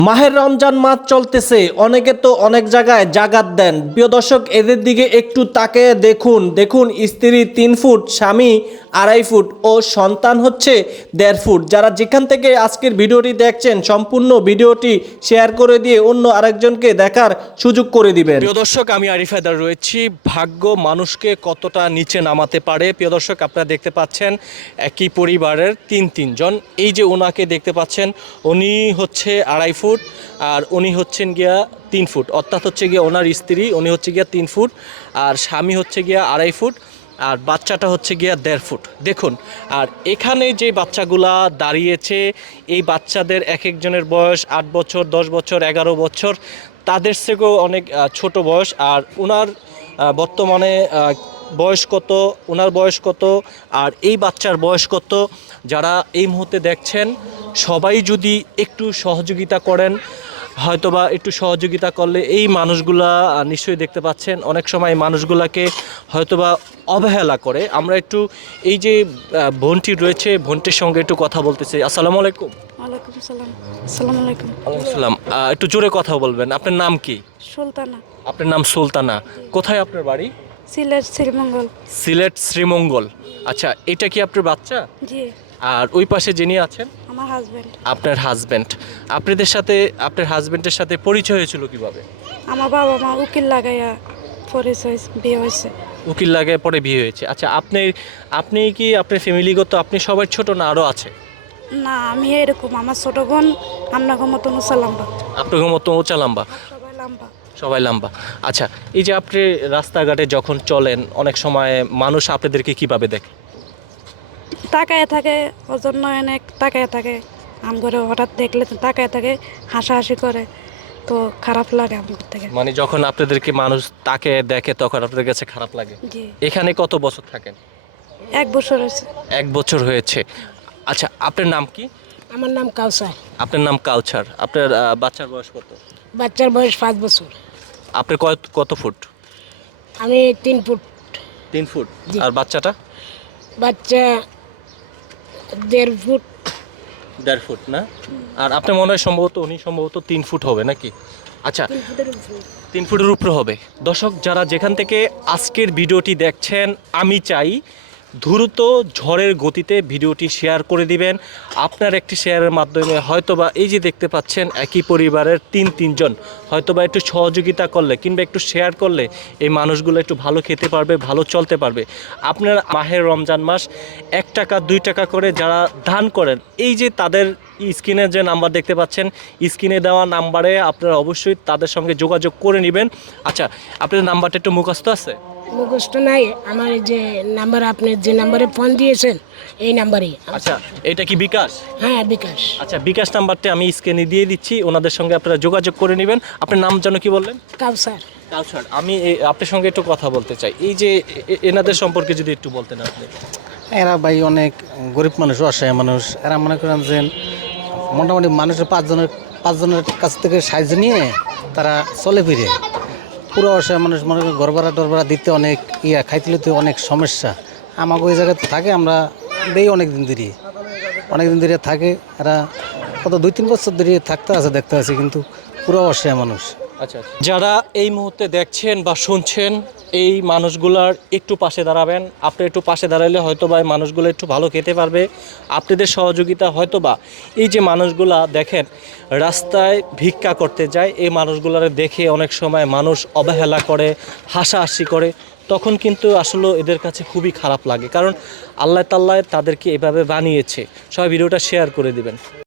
মাহের রমজান মাস চলতেছে, অনেকে তো অনেক জায়গায় জাগাত দেন। প্রিয় দর্শক, এদের দিকে একটু তাকিয়ে দেখুন। দেখুন, স্ত্রী 3 ফুট, স্বামী 2.5 ফুট ও সন্তান হচ্ছে 1.5 ফুট। যারা যেখান থেকে আজকের ভিডিওটি দেখছেন, সম্পূর্ণ ভিডিওটি শেয়ার করে দিয়ে অন্য আরেকজনকে দেখার সুযোগ করে দিবেন। প্রিয় দর্শক, আমি আরিফ হায়দার রয়েছি। ভাগ্য মানুষকে কতটা নিচে নামাতে পারে। প্রিয় দর্শক, আপনারা দেখতে পাচ্ছেন একই পরিবারের তিনজন। এই যে ওনাকে দেখতে পাচ্ছেন, উনি হচ্ছে 2.5 ফুট আর উনি হচ্ছেন গিয়া 3 ফুট, অর্থাৎ হচ্ছে গিয়া ওনার স্ত্রী, উনি হচ্ছে গিয়া 3 ফুট আর স্বামী হচ্ছে গিয়া 2.5 ফুট আর বাচ্চাটা হচ্ছে গিয়া 1.5 ফুট। দেখুন, আর এখানে যে বাচ্চাগুলা দাঁড়িয়েছে, এই বাচ্চাদের এক একজনের বয়স 8 বছর, 10 বছর, 11 বছর, তাদের থেকেও অনেক ছোট বয়স। আর ওনার বর্তমানে বয়স কত, ওনার বয়স কত আর এই বাচ্চার বয়স কত, যারা এই মুহূর্তে দেখছেন সবাই যদি একটু সহযোগিতা করেন, হয়তোবা একটু সহযোগিতা করলে এই মানুষগুলা নিশ্চয়ই দেখতে পাচ্ছেন অনেক সময় মানুষগুলাকে হয়তোবা অবহেলা করে। আমরা একটু এই যে বোনটি রয়েছে, বোনটির সঙ্গে একটু কথা বলতে চাই। আসসালামু আলাইকুম। ওয়ালাইকুম আসসালাম। আসসালামু আলাইকুম। আসসালাম। একটু জোরে কথা বলবেন। আপনার নাম কি? সুলতানা। আপনার নাম সুলতানা। কোথায় আপনার বাড়ি? সিলেট শ্রীমঙ্গল। সিলেট শ্রীমঙ্গল। আচ্ছা, এটা কি আপনার বাচ্চা? জি, আর ওই পাশে যিনি আছেন? আমার হাজবেন্ড। আপনার হাজবেন্ড। আপনাদের সাথে, আপনার হাজবেন্ডের সাথে পরিচয় হয়েছিল কিভাবে? আমার বাবা মা উকিল লাগাইয়া পরিচয় বিয়ে হয়েছে। উকিল লাগে পরে বিয়ে হয়েছে। আচ্ছা, আপনি কি আপনার ফ্যামিলিগত আপনি সবার ছোট না আরও আছে? না, আমি এরকম, আমার ছোট বোন আপনাকে মতন উঁচা লম্বা। আপনার মতো উঁচা লম্বা? সবাই লম্বা। সবাই লম্বা। আচ্ছা, এই যে আপনি রাস্তাঘাটে যখন চলেন, অনেক সময় মানুষ আপনাদেরকে কিভাবে দেখে? তাকায় থাকে, ওজন্য অনেক তাকায় থাকে। আম করে হঠাৎ দেখলে তো তাকায় থাকে, হাসাহাসি করে, তো খারাপ লাগে আমার থেকে। মানে যখন আপনাদেরকে মানুষ তাকে দেখে তখন আপনাদের কাছে খারাপ লাগে? জি, এখানে কত বছর থাকেন? 1 বছর হয়েছে। 1 বছর হয়েছে। আচ্ছা, আপনার নাম কি? আমার নাম কাউসার। আপনার নাম কাউছার। আপনার বাচ্চার বয়স কত? বাচ্চার বয়স 5 বছর। আপনার কত ফুট? আমি 3 ফুট। 3 ফুট। জি। আর বাচ্চাটা? বাচ্চা 1.5 ফুট। 1.5 ফুট না? আর আপনার মনে হয় সম্ভবত উনি সম্ভবত 3 ফুট হবে নাকি? আচ্ছা, 3 ফুটের উপরে। 3 ফুটের উপরে হবে। দর্শক, যারা যেখান থেকে আজকের ভিডিওটি দেখছেন, আমি চাই দ্রুত ঝড়ের গতিতে ভিডিওটি শেয়ার করে দিবেন। আপনার একটি শেয়ারের মাধ্যমে হয়তোবা এই যে দেখতে পাচ্ছেন একই পরিবারের তিনজন হয়তোবা একটু সহযোগিতা করলে কিংবা একটু শেয়ার করলে এই মানুষগুলো একটু ভালো খেতে পারবে, ভালো চলতে পারবে। আপনার মাহের রমজান মাস 1 টাকা 2 টাকা করে যারা দান করেন, এই যে তাদের স্ক্রিনে যে নাম্বার দেখতে পাচ্ছেন, স্ক্রিনে দেওয়া নাম্বারে আপনারা অবশ্যই তাদের সঙ্গে যোগাযোগ করে নেবেন। আচ্ছা, আপনাদের নাম্বারটা একটু মুখস্থ আছে? মুখস্থ নাই আমার, এই যে নাম্বার, আপনি যে নাম্বারে ফোন দিয়েছেন এই নাম্বারেই। আচ্ছা, এটা কি বিকাশ? হ্যাঁ, বিকাশ। আচ্ছা, বিকাশ নাম্বারটা আমি স্ক্রিনে দিয়ে দিচ্ছি, ওনাদের সঙ্গে আপনারা যোগাযোগ করে নেবেন। আপনার নাম যেন কি বললেন? কাউসার। কাউসার। আমি আপনার সঙ্গে একটু কথা বলতে চাই। এই যে এনাদের সম্পর্কে যদি একটু বলতেন আপনি। এরা ভাই অনেক গরিব মানুষ, অসহায় মানুষ। এরা মনে করেন যে মোটামুটি মানুষের পাঁচজনের কাছ থেকে সাহায্য নিয়ে তারা চলে ফিরে। পুরো অসহায় মানুষ, মনে করেন ঘর ভাড়া টর ভাড়া দিতে অনেক খাইতে লইতে অনেক সমস্যা। আমাকে ওই জায়গাতে থাকে, আমরা দেই অনেক দিন ধরে থাকে। এরা কত 2-3 বছর ধরে থাকতে আছে, দেখতে আছে, কিন্তু পুরো অসহায় মানুষ। আচ্ছা, যারা এই মুহূর্তে দেখছেন বা শুনছেন, এই মানুষগুলার একটু পাশে দাঁড়াবেন। আপনি একটু পাশে দাঁড়ালে হয়তোবা এই মানুষগুলো একটু ভালো খেতে পারবে। আপনাদের সহযোগিতা হয়তোবা এই যে মানুষগুলা দেখেন রাস্তায় ভিক্ষা করতে যায়, এই মানুষগুলার দেখে অনেক সময় মানুষ অবহেলা করে, হাসাহাসি করে, তখন কিন্তু আসলে এদের কাছে খুবই খারাপ লাগে। কারণ আল্লাহ তাআলা তাদেরকে এভাবে বানিয়েছে। সবাই ভিডিওটা শেয়ার করে দিবেন।